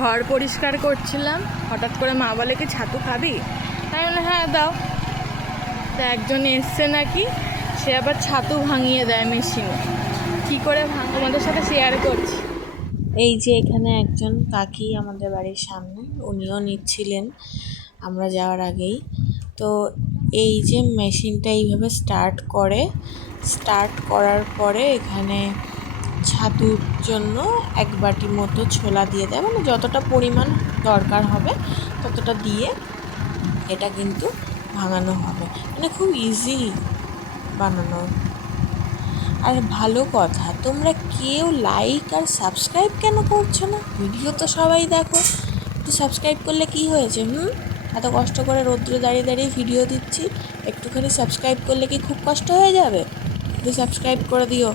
ঘর পরিষ্কার করছিলাম, হঠাৎ করে মা বলে কি ছাতু খাবি? তাই বলে হ্যাঁ দাও। তা একজন এসছে নাকি, সে আবার ছাতু ভাঙিয়ে দেয় মেশিনে। কী করে তোমাদের সাথে শেয়ার করছি। এই যে এখানে একজন কাকি আমাদের বাড়ির সামনে, উনিও নিচ্ছিলেন আমরা যাওয়ার আগেই। তো এই যে মেশিনটা এইভাবে স্টার্ট করার পরে এখানে ছাতুর জন্য 1 বাটি মতো ছোলা দিয়ে দেয়, মানে যতটা পরিমাণ দরকার হবে ততটা দিয়ে এটা কিন্তু ভাঙানো হবে। মানে খুব ইজি বানানো। আর ভালো কথা, তোমরা কেউ লাইক আর সাবস্ক্রাইব কেন করছো না? ভিডিও তো সবাই দেখো, একটু সাবস্ক্রাইব করলে কি হয়েছে? এত কষ্ট করে রোদ্রে দাঁড়িয়ে দাঁড়িয়ে ভিডিও দিচ্ছি, একটুখানি সাবস্ক্রাইব করলে কি খুব কষ্ট হয়ে যাবে? একটু সাবস্ক্রাইব করে দিও।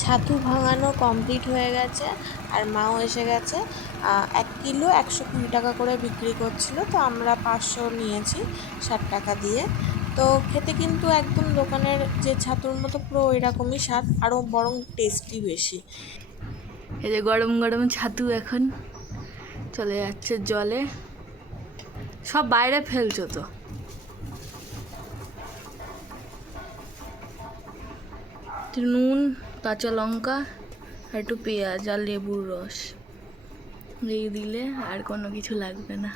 ছাতু ভাঙানো কমপ্লিট হয়ে গেছে, আর মাও এসে গেছে। 1 কিলো 120 টাকা করে বিক্রি করছিল, তো আমরা 500 নিয়েছি 60 টাকা দিয়ে। তো খেতে কিন্তু একদম দোকানের যে ছাতুর মতো পুরো ওই রকমই স্বাদ, আরও বরং টেস্টি বেশি। এই যে গরম গরম ছাতু এখন চলে যাচ্ছে জলে। সব বাইরে ফেলছো তো। একটু নুন, কাঁচা লঙ্কা আর একটু পেঁয়াজ আর লেবুর রস দিয়ে দিলে আর কোনো কিছু লাগবে না।